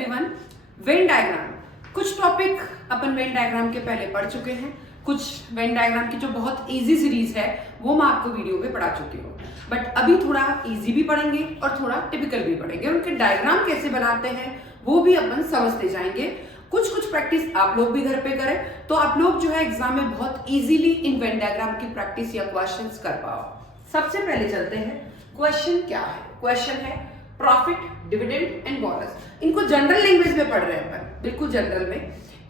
Everyone. Venn diagram, कुछ topic अपन Venn diagram के पहले पढ़ चुके हैं। कुछ वेन डायग्राम की जो बहुत इजी सीरीज है वो मैं आपको वीडियो में पढ़ा चुकी हूँ, बट अभी थोड़ा इजी भी पढ़ेंगे और थोड़ा टिपिकल भी पढ़ेंगे। उनके डायग्राम कैसे बनाते हैं वो भी अपन समझते जाएंगे। कुछ प्रैक्टिस आप लोग भी घर पे करें तो आप लोग जो है एग्जाम में बहुत इजीली इन वेन डायग्राम की प्रैक्टिस या क्वेश्चंस कर पाओ। सबसे पहले चलते हैं, क्वेश्चन क्या है। क्वेश्चन है प्रॉफिट, डिविडेंड एंड बोनस। इनको जनरल लैंग्वेज में पढ़ रहे हैं अपन, बिल्कुल जनरल में,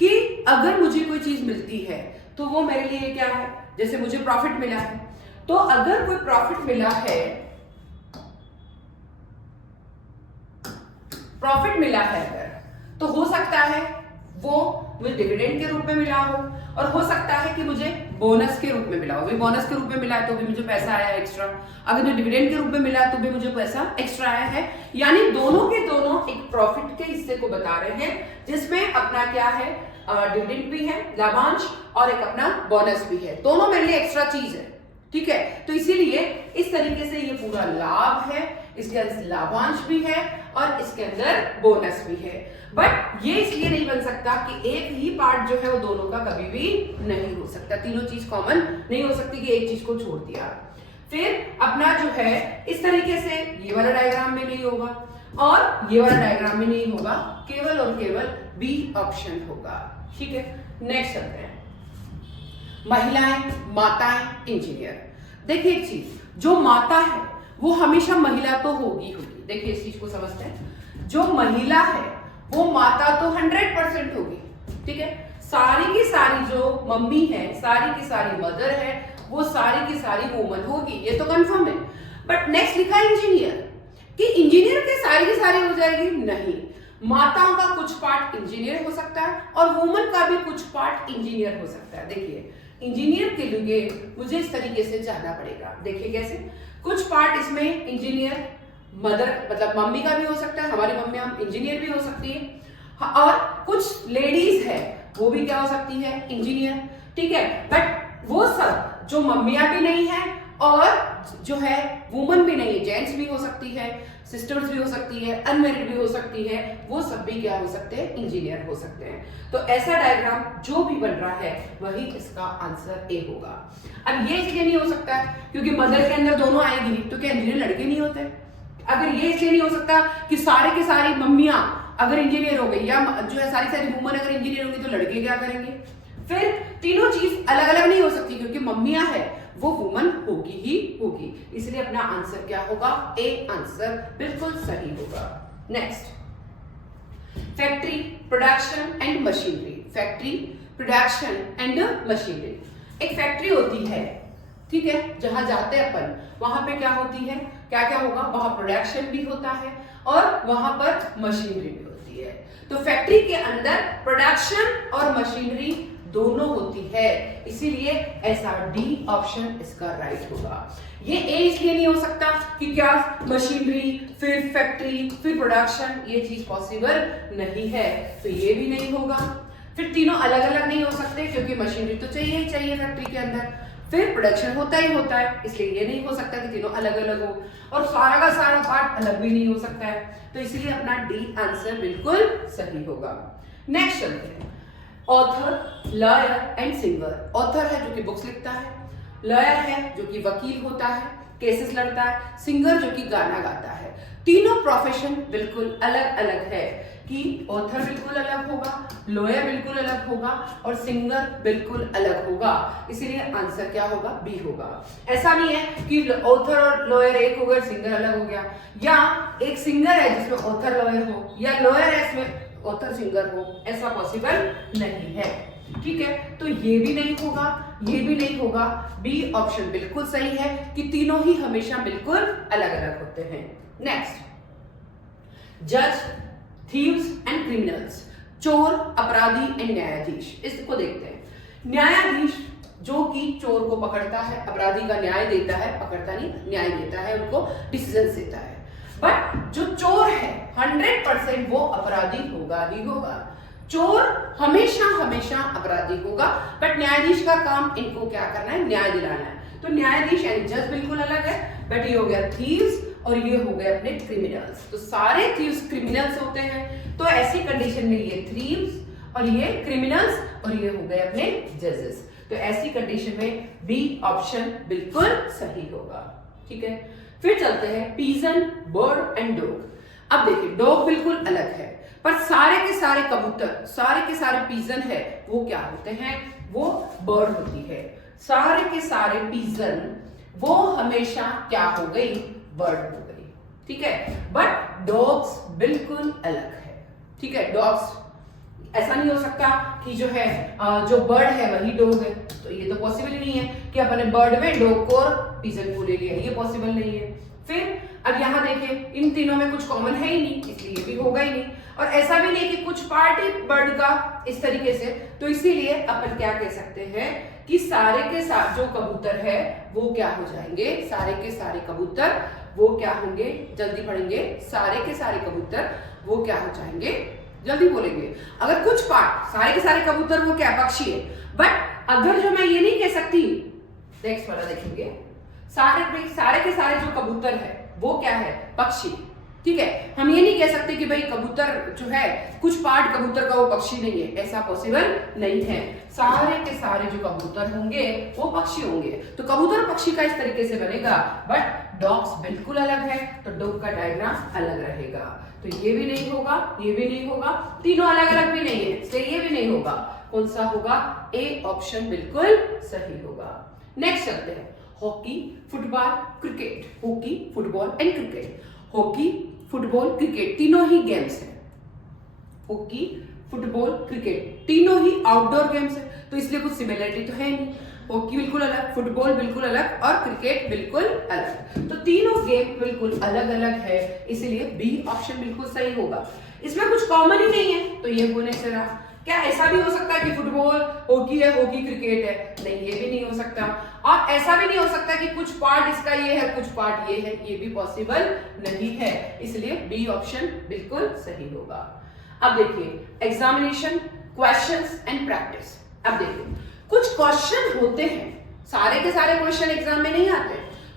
कि अगर मुझे कोई चीज मिलती है तो वो मेरे लिए क्या है। जैसे मुझे प्रॉफिट मिला है, तो अगर कोई प्रॉफिट मिला है, अगर तो हो सकता है वो मुझे डिविडेंड के रूप में मिला हो, और हो सकता है कि मुझे बोनस के रूप में मिला हो। बोनस के रूप में मिला है तो भी मुझे पैसा आया एक्स्ट्रा, अगर मुझे डिविडेंड के रूप में मिला तो भी मुझे पैसा एक्स्ट्रा आया है। यानी दोनों के दोनों एक प्रॉफिट के हिस्से को बता रहे हैं, जिसमें अपना क्या है, डिविडेंड भी है, लाभांश, और एक अपना बोनस भी है। दोनों मेरे लिए एक्स्ट्रा चीज है, ठीक है। तो इसीलिए इस तरीके से ये पूरा लाभ है, इसके अंदर लाभांश भी है और इसके अंदर बोनस भी है। बट ये इसलिए नहीं बन सकता कि एक ही पार्ट जो है वो दोनों का कभी भी नहीं हो सकता। तीनों चीज कॉमन नहीं हो सकती कि एक चीज को छोड़ दिया। फिर अपना जो है इस तरीके से ये वाला डायग्राम में नहीं होगा और ये वाला डायग्राम में नहीं होगा, केवल और केवल बी ऑप्शन होगा, ठीक है। नेक्स्ट चलते हैं, महिलाएं, माताएं, इंजीनियर। देखिए एक चीज, जो माता है वो हमेशा महिला तो होगी। देखिए इस चीज को समझते हैं, जो महिला है वो माता तो 100% होगी, ठीक है। सारी की सारी जो मम्मी है, सारी की सारी मदर है, वो सारी की सारी वुमन होगी, ये तो कंफर्म है। बट नेक्स्ट लिखा है इंजीनियर, कि इंजीनियर के सारी की सारी हो जाएगी, नहीं। माताओं का कुछ पार्ट इंजीनियर हो सकता है और वुमन का भी कुछ पार्ट इंजीनियर हो सकता है। देखिए इंजीनियर के लिए मुझे इस तरीके से जाना पड़ेगा। देखिए कैसे, कुछ पार्ट इसमें इंजीनियर, मदर मतलब मम्मी का भी हो सकता है, हमारी मम्मी हम इंजीनियर भी हो सकती है, और कुछ लेडीज है वो भी क्या हो सकती है, इंजीनियर, ठीक है। बट वो सब जो मम्मियां भी नहीं है और जो है वुमन भी नहीं है, जेंट्स भी हो सकती है, सिस्टर्स भी हो सकती है, अनमैरिड भी हो सकती है, वो सब भी क्या हो सकते हैं, इंजीनियर हो सकते हैं। तो ऐसा डायग्राम जो भी बन रहा है वही इसका आंसर ए होगा। अब ये इसलिए नहीं हो सकता है क्योंकि मदर के अंदर दोनों आएगी, तो क्या इंजीनियर लड़के नहीं होते। अगर ये इसलिए नहीं हो सकता कि सारे के सारी मम्मियां अगर इंजीनियर हो गई, या जो है सारी सारी वुमन अगर इंजीनियर होंगी तो लड़के क्या करेंगे। फिर तीनों चीज अलग अलग नहीं हो सकती, क्योंकि मम्मियां है वो वुमन होगी ही होगी। इसलिए अपना आंसर क्या होगा, ए आंसर बिल्कुल सही होगा। Next, factory, production and machinery. Factory, production and machinery. एक फैक्ट्री होती है, ठीक है, जहां जाते हैं अपन, वहां पे क्या होती है, क्या क्या होगा, वहां प्रोडक्शन भी होता है और वहां पर मशीनरी भी होती है। तो फैक्ट्री के अंदर प्रोडक्शन और मशीनरी दोनों होती है, इसीलिए ऐसा डी ऑप्शन इसका राइट होगा। ये ए इसलिए नहीं हो सकता कि क्या मशीनरी फिर फैक्ट्री फिर प्रोडक्शन, ये चीज पॉसिबल नहीं है, तो ये भी नहीं होगा। फिर तीनों अलग अलग नहीं हो सकते क्योंकि मशीनरी तो चाहिए ही चाहिए फैक्ट्री के अंदर, फिर प्रोडक्शन होता ही होता है, इसलिए ये नहीं हो सकता कि तीनों अलग अलग हो, और सारा का सारा पार्ट अलग भी नहीं हो सकता है, तो इसलिए अपना डी आंसर बिल्कुल सही होगा। नेक्स्ट चलते हैं, author, lawyer and singer. Author है जो कि बुक्स लिखता है, लॉयर है जो कि वकील होता है, केसेस लड़ता है, सिंगर जो कि गाना गाता है। तीनों प्रोफेशन बिल्कुल अलग अलग है, कि ऑथर बिल्कुल अलग होगा, लॉयर बिल्कुल अलग होगा और सिंगर बिल्कुल अलग होगा। इसीलिए आंसर क्या होगा, बी होगा। ऐसा नहीं है कि ऑथर और लॉयर एक हो गया, सिंगर अलग हो गया, या एक सिंगर है जिसमें ऑथर लॉयर हो, या लॉयर है इसमें ऑथर सिंगर हो, ऐसा पॉसिबल नहीं है, ठीक है। तो ये भी नहीं होगा, ये भी नहीं होगा, बी ऑप्शन बिल्कुल सही है कि तीनों ही हमेशा बिल्कुल अलग अलग होते हैं। नेक्स्ट, जज, थीव्स एंड क्रिमिनल्स। चोर, अपराधी एंड न्यायाधीश। इसको देखते हैं। न्यायाधीश जो कि चोर को पकड़ता है, अपराधी का न्याय देता है, पकड़ता नहीं, न्याय देता है, उनको डिसीजन देता है। बट जो चोर है 100% वो अपराधी होगा ही होगा। चोर हमेशा हमेशा अपराधी होगा, बट न्यायाधीश का काम इनको क्या करना है, न्याय दिलाना है। तो न्यायाधीश यानी जज बिल्कुल अलग है, बट ये हो गया थीव्स और ये हो गए अपने क्रिमिनल्स। तो सारे थीव्स क्रिमिनल्स होते हैं, तो ऐसी कंडीशन में ये थीव्स और ये क्रिमिनल्स और ये हो गए अपने जजेस। तो ऐसी कंडीशन में बी ऑप्शन बिल्कुल सही होगा। ठीक है, फिर चलते हैं पीजन, बर्ड एंड डॉग। अब देखिए डॉग बिल्कुल अलग है, पर सारे के सारे कबूतर, सारे के सारे पीजन है, वो क्या होते हैं, वो बर्ड होती है। सारे के सारे पीजन वो हमेशा क्या हो गई, बर्ड हो गई। ठीक है, बट डॉग्स बिल्कुल अलग है। ठीक है, डॉग्स ऐसा नहीं हो सकता कि जो है जो बर्ड है वही डॉग है, तो ये तो पॉसिबल ही नहीं है कि अपने बर्ड में डॉग को और पिजन को ले लिया, ये पॉसिबल नहीं है। फिर अब यहाँ देखिए इन तीनों में कुछ कॉमन है ही नहीं, इसलिए ये भी होगा ही नहीं। और ऐसा भी नहीं कि कुछ पार्ट ही बर्ड का इस तरीके से, तो इसीलिए अपन क्या कह सकते हैं कि सारे के साथ जो कबूतर है वो क्या हो जाएंगे, सारे के सारे कबूतर वो क्या होंगे, जल्दी पढ़ेंगे, सारे के सारे कबूतर वो क्या हो जाएंगे, जल्दी बोलेंगे। अगर कुछ पार्ट सारे के सारे कबूतर वो क्या पक्षी है, बट अगर जो मैं ये नहीं कह सकती, नेक्स्ट वाला देखेंगे, सारे के सारे जो कबूतर है वो क्या है, पक्षी। ठीक है, हम ये नहीं कह सकते कि भाई कबूतर जो है कुछ पार्ट कबूतर का वो पक्षी नहीं है, ऐसा पॉसिबल नहीं है। सारे के सारे जो कबूतर होंगे वो पक्षी होंगे, तो कबूतर पक्षी का इस तरीके से बनेगा। बट डॉग्स बिल्कुल अलग है, तो डॉग का डायग्राम अलग रहेगा। तो ये भी नहीं होगा, ये भी नहीं होगा, तीनों अलग अलग भी नहीं है, इसलिए ये भी नहीं होगा। कौन सा होगा, ए ऑप्शन बिल्कुल सही होगा। नेक्स्ट चलते हैं, hockey, football, cricket. Hockey, football and cricket. Hockey, football, cricket तीनों ही गेम्स हैं। हॉकी, फुटबॉल, क्रिकेट तीनों ही आउटडोर गेम्स है, तो इसलिए कुछ सिमिलरिटी तो है नहीं। हॉकी बिल्कुल अलग, फुटबॉल बिल्कुल अलग और क्रिकेट बिल्कुल अलग, तो तीनों गेम बिल्कुल अलग अलग है, इसलिए बी ऑप्शन बिल्कुल सही होगा। इसमें कुछ कॉमन ही नहीं है, तो ये होने से रहा। क्या ऐसा भी हो सकता है कि फुटबॉल हॉकी है, हॉकी क्रिकेट है, नहीं ये भी नहीं हो सकता। और ऐसा भी नहीं हो सकता कि कुछ पार्ट इसका ये है, कुछ पार्ट ये है, ये भी पॉसिबल नहीं है, इसलिए बी ऑप्शन बिल्कुल सही होगा। अब देखिए एग्जामिनेशन, क्वेश्चंस एंड प्रैक्टिस। अब देखिए कुछ क्वेश्चन होते हैं, सारे के सारे क्वेश्चन एग्जाम में नहीं आते,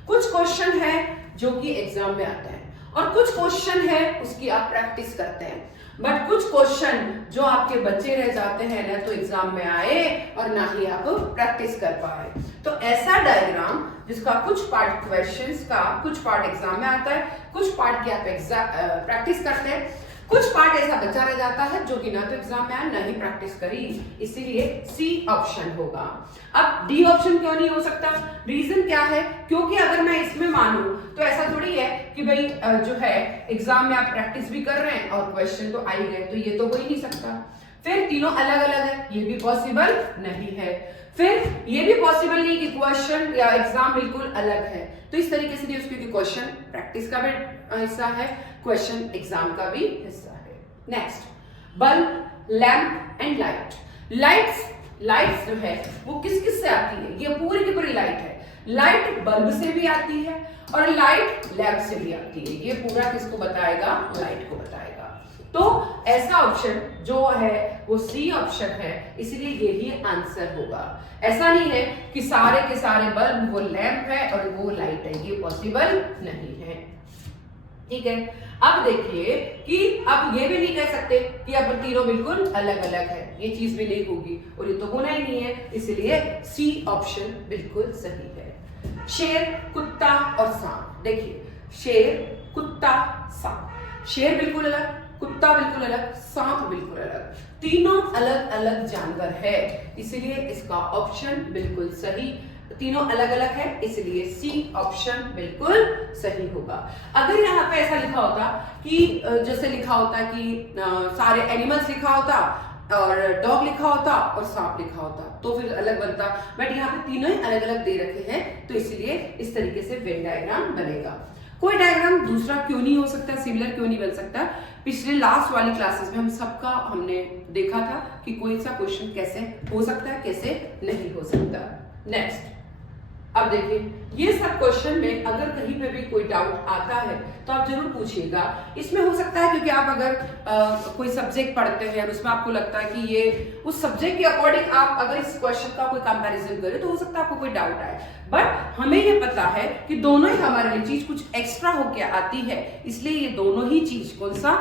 कुछ क्वेश्चन है जो कि एग्जाम में आते हैं, और कुछ क्वेश्चन है उसकी आप प्रैक्टिस करते हैं। बट कुछ क्वेश्चन जो आपके बच्चे रह जाते हैं, ना तो एग्जाम में आए और ना ही आप प्रैक्टिस कर पाए। तो ऐसा डायग्राम जिसका कुछ पार्ट क्वेश्चंस का, कुछ पार्ट एग्जाम में आता है, कुछ पार्ट की आप प्रैक्टिस करते हैं, कुछ पार्ट ऐसा बचा रह जाता है जो कि ना तो एग्जाम में आया ना ही प्रैक्टिस करी, इसीलिए सी ऑप्शन होगा। अब डी ऑप्शन क्यों नहीं हो सकता, रीजन क्या है, क्योंकि अगर मैं इसमें मानूं तो ऐसा थोड़ी है कि भाई जो है एग्जाम में आप प्रैक्टिस भी कर रहे हैं और क्वेश्चन तो आ ही गए, तो ये तो हो ही नहीं सकता। फिर तीनों अलग अलग है, ये भी पॉसिबल नहीं है। फिर ये भी पॉसिबल नहीं कि क्वेश्चन या एग्जाम बिल्कुल अलग है, तो इस तरीके से क्योंकि क्वेश्चन प्रैक्टिस का भी हिस्सा है, क्वेश्चन एग्जाम का भी हिस्सा है। Next, bulb, lamp and light. Lights जो है वो किस किस से आती है, ये पूरी की पूरी लाइट है। लाइट बल्ब से भी आती है और लाइट लैंप से भी आती है, ये पूरा किसको बताएगा, लाइट को बताएगा। तो ऐसा ऑप्शन जो है वो सी ऑप्शन है, इसलिए यही आंसर होगा। ऐसा नहीं है कि सारे के सारे बल्ब वो लैंप है और वो लाइट है, ये पॉसिबल नहीं है। ठीक है, अब देखिए कि अब ये भी नहीं कह सकते कि अब तीनों बिल्कुल अलग अलग है, ये चीज भी नहीं होगी और ये तो होना ही नहीं है, इसलिए सी ऑप्शन बिल्कुल सही है। शेर, कुत्ता और सांप। देखिए शेर, कुत्ता, सांप। शेर बिल्कुल अलग, कुत्ता बिल्कुल अलग, सांप बिल्कुल अलग, तीनों अलग अलग जानवर है, इसलिए इसका ऑप्शन बिल्कुल सही। तीनों अलग अलग है, इसलिए सी ऑप्शन बिल्कुल सही होगा। अगर यहाँ पे ऐसा लिखा होता कि जैसे लिखा होता कि सारे एनिमल्स लिखा होता और डॉग लिखा होता और सांप लिखा होता तो फिर अलग बनता, बट यहाँ पे तीनों ही अलग अलग दे रखे हैं, तो इसलिए इस तरीके से वेन डायग्राम बनेगा। कोई डायग्राम दूसरा क्यों नहीं हो सकता, सिमिलर क्यों नहीं बन सकता? पिछले लास्ट वाली क्लासेस में हम सबका हमने देखा था कि कोई सा क्वेश्चन कैसे हो सकता है, कैसे नहीं हो सकता। नेक्स्ट, अब देखिए, ये सब क्वेश्चन में अगर कहीं पे भी कोई डाउट आता है तो आप जरूर पूछिएगा। इसमें हो सकता है क्योंकि आप अगर कोई सब्जेक्ट पढ़ते हैं और उसमें आपको लगता है कि ये उस सब्जेक्ट के अकॉर्डिंग आप अगर इस क्वेश्चन का कोई कंपैरिजन करें तो हो सकता है आपको कोई डाउट आए, बट हमें ये पता है कि दोनों ही हमारे लिए चीज कुछ एक्स्ट्रा होके आती है, इसलिए ये दोनों ही चीज, कौन सा,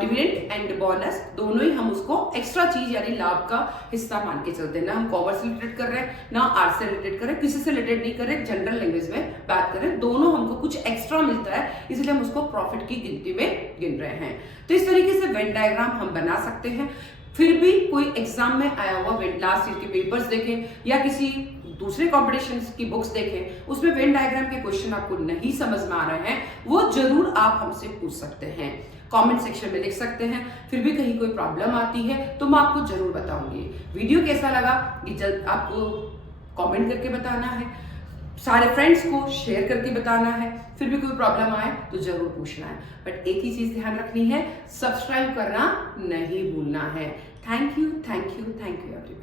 डिविडेंड एंड बोनस, दोनों ही हम उसको एक्स्ट्रा चीज यानी लाभ का हिस्सा मान के चलते हैं। ना हम कॉमर्स से रिलेटेड कर रहे हैं, ना आर्ट्स से रिलेटेड कर रहे हैं, किसी से रिलेटेड नहीं कर रहे, जनरल लैंग्वेज में बात कर रहे हैं, दोनों हमको कुछ एक्स्ट्रा मिलता है, इसलिए हम उसको प्रॉफिट की गिनती में गिन रहे हैं। तो इस तरीके से वेन डायग्राम हम बना सकते हैं। फिर भी कोई एग्जाम में आया हुआ लास्ट ईयर के पेपर्स देखें या किसी दूसरे कॉम्पिटिशन की बुक्स देखें, उसमें वेन डायग्राम के क्वेश्चन आपको नहीं समझ में आ रहे हैं, वो जरूर आप हमसे पूछ सकते हैं, कमेंट सेक्शन में लिख सकते हैं। फिर भी कहीं कोई प्रॉब्लम आती है तो मैं आपको जरूर बताऊंगी। वीडियो कैसा लगा ये जल्द आपको कमेंट करके बताना है, सारे फ्रेंड्स को शेयर करके बताना है। फिर भी कोई प्रॉब्लम आए तो जरूर पूछना है, बट एक ही चीज ध्यान रखनी है, सब्सक्राइब करना नहीं भूलना है। Thank you everybody.